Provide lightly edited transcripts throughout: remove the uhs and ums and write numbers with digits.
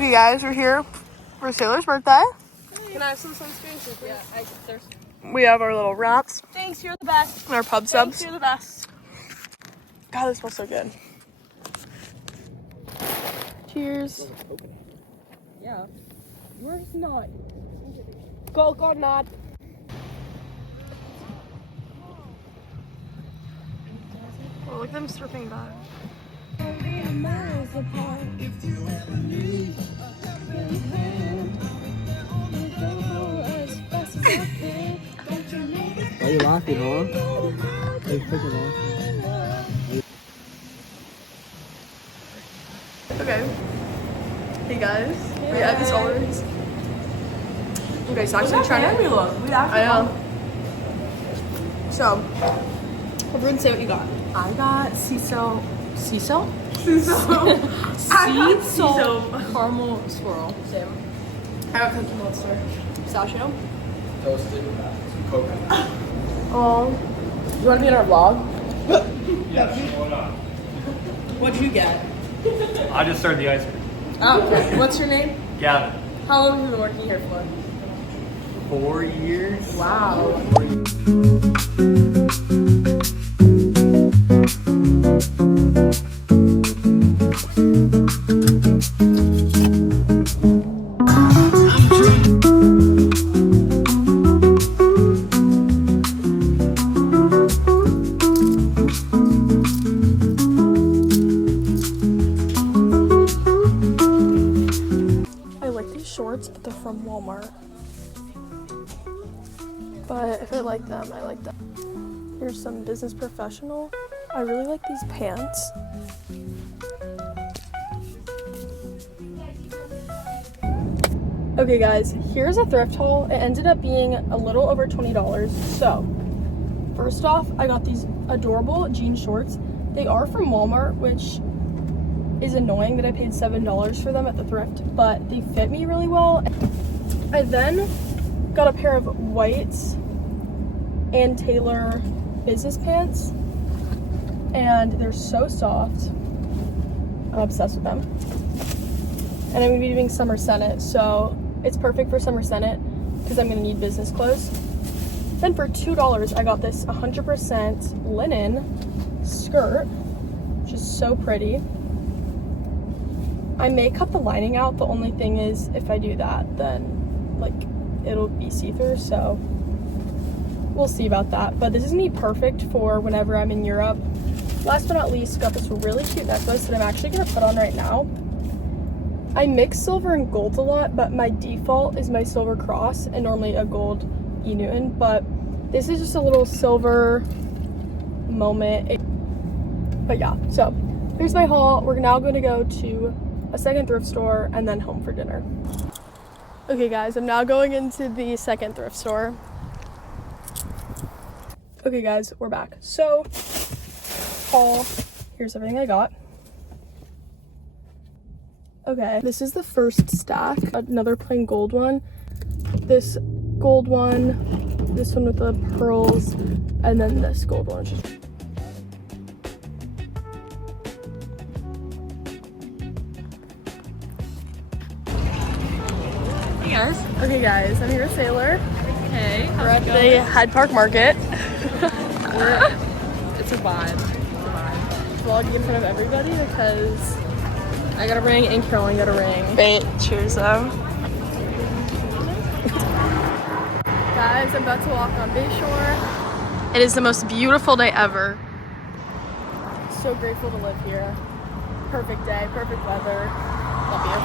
Okay, guys, we're here for Sailor's birthday. Can I have some sunscreen? Yeah, there's. We have our little wraps Thanks, you're the best. and our pub Thanks, subs. you're the best. God, this smells so good. Cheers. Yeah. Yours not. Go, God, not. Oh, look at them stripping back. Why are you laughing, huh? Why are you freaking laughing? Okay. Hey guys, we have these orders. Okay, so actually trying to. I know. So, everyone say what you got. I got sea salt caramel swirl. Same. I got Cookie Monster. Pistachio. Toasted coconut. Oh. You want to be in our vlog? Yes, why not? What'd you get? I just started the ice cream. Oh, okay. What's your name? Gavin. How long have you been working here for? 4 years. Wow. But they're from Walmart. But if I like them, I like them. Here's some Business Professional. I really like these pants. Okay guys, here's a thrift haul. It ended up being a little over $20. So, first off, I got these adorable jean shorts. They are from Walmart, which is annoying that I paid $7 for them at the thrift, but they fit me really well. I then got a pair of white Ann Taylor business pants, and they're so soft. I'm obsessed with them. And I'm gonna be doing Summer Senate, so it's perfect for Summer Senate because I'm gonna need business clothes. Then for $2, I got this 100% linen skirt, which is so pretty. I may cut the lining out. The only thing is, if I do that, then like it'll be see-through, so we'll see about that. But this is gonna be perfect for whenever I'm in Europe. Last but not least, got this really cute necklace that I'm actually gonna put on right now. I mix silver and gold a lot, but my default is my silver cross and normally a gold E Newton, but this is just a little silver moment. But yeah, so here's my haul. We're now going to go to a second thrift store and then home for dinner. Okay guys, I'm now going into the second thrift store. Okay guys, we're back. So, haul, here's everything I got. Okay, this is the first stack, another plain gold one, this gold one, this one with the pearls, and then this gold one. Yes. Okay guys, I'm here with Sailor. Hey. We're at the Hyde Park Market. It's a vibe. Vlogging in front of everybody because I got a ring and Caroline got a ring. great. Cheers though. Guys, I'm about to walk on Bayshore. It is the most beautiful day ever. So grateful to live here. Perfect day, perfect weather. Love you.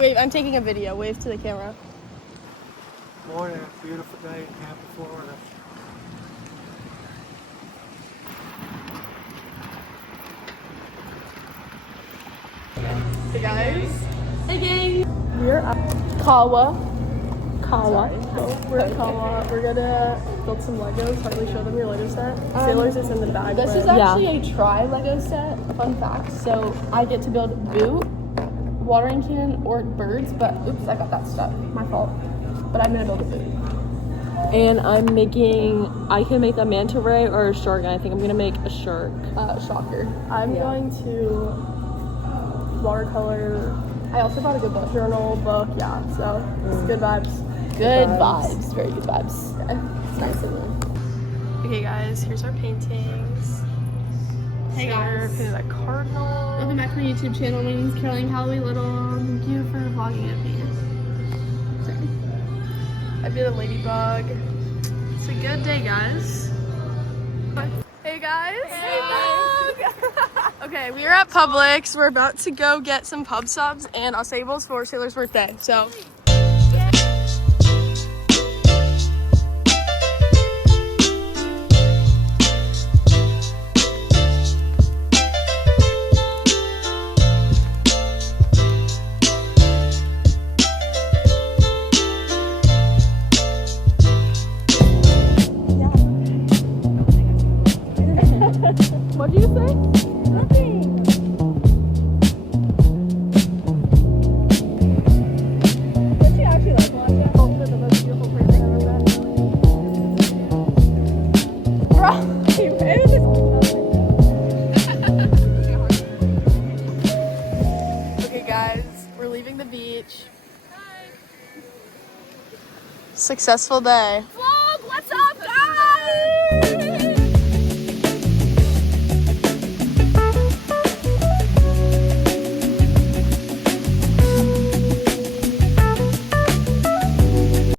Wave, I'm taking a video. Wave to the camera. Morning, beautiful day in Tampa, Florida. Hey guys. Hey gang. We're at Kawa. We're at Kawa. We're gonna build some Legos. Harley, show them your Lego set. Sailor's is in the bag. This is actually a tri Lego set. Fun fact. So I get to build boot, watering can, or birds. But oops, I got that stuck. My fault. But I'm gonna build a boot. And I can make a manta ray or a shark, and I think I'm gonna make a shark. Shocker. I'm going to watercolor. I also bought a good book, journal book, yeah, so it's good vibes. Good vibes. Very good vibes. Okay. It's nice in there. Okay guys, here's our paintings. Hey So we're guys. painting a cardinal. Welcome back to my YouTube channel. My name is Caroline Calloway Little. Thank you for vlogging with me. Sorry. I did a ladybug. It's a good day, guys. Hey guys. Hey vlog. Okay, we are at Publix. We're about to go get some pub subs and Ausables for Taylor's birthday. So. What did you say? Nothing. Don't you actually like Wanda? Oh, you're the most beautiful person I've ever met. Bro, you made this. Okay, guys, we're leaving the beach. Successful day.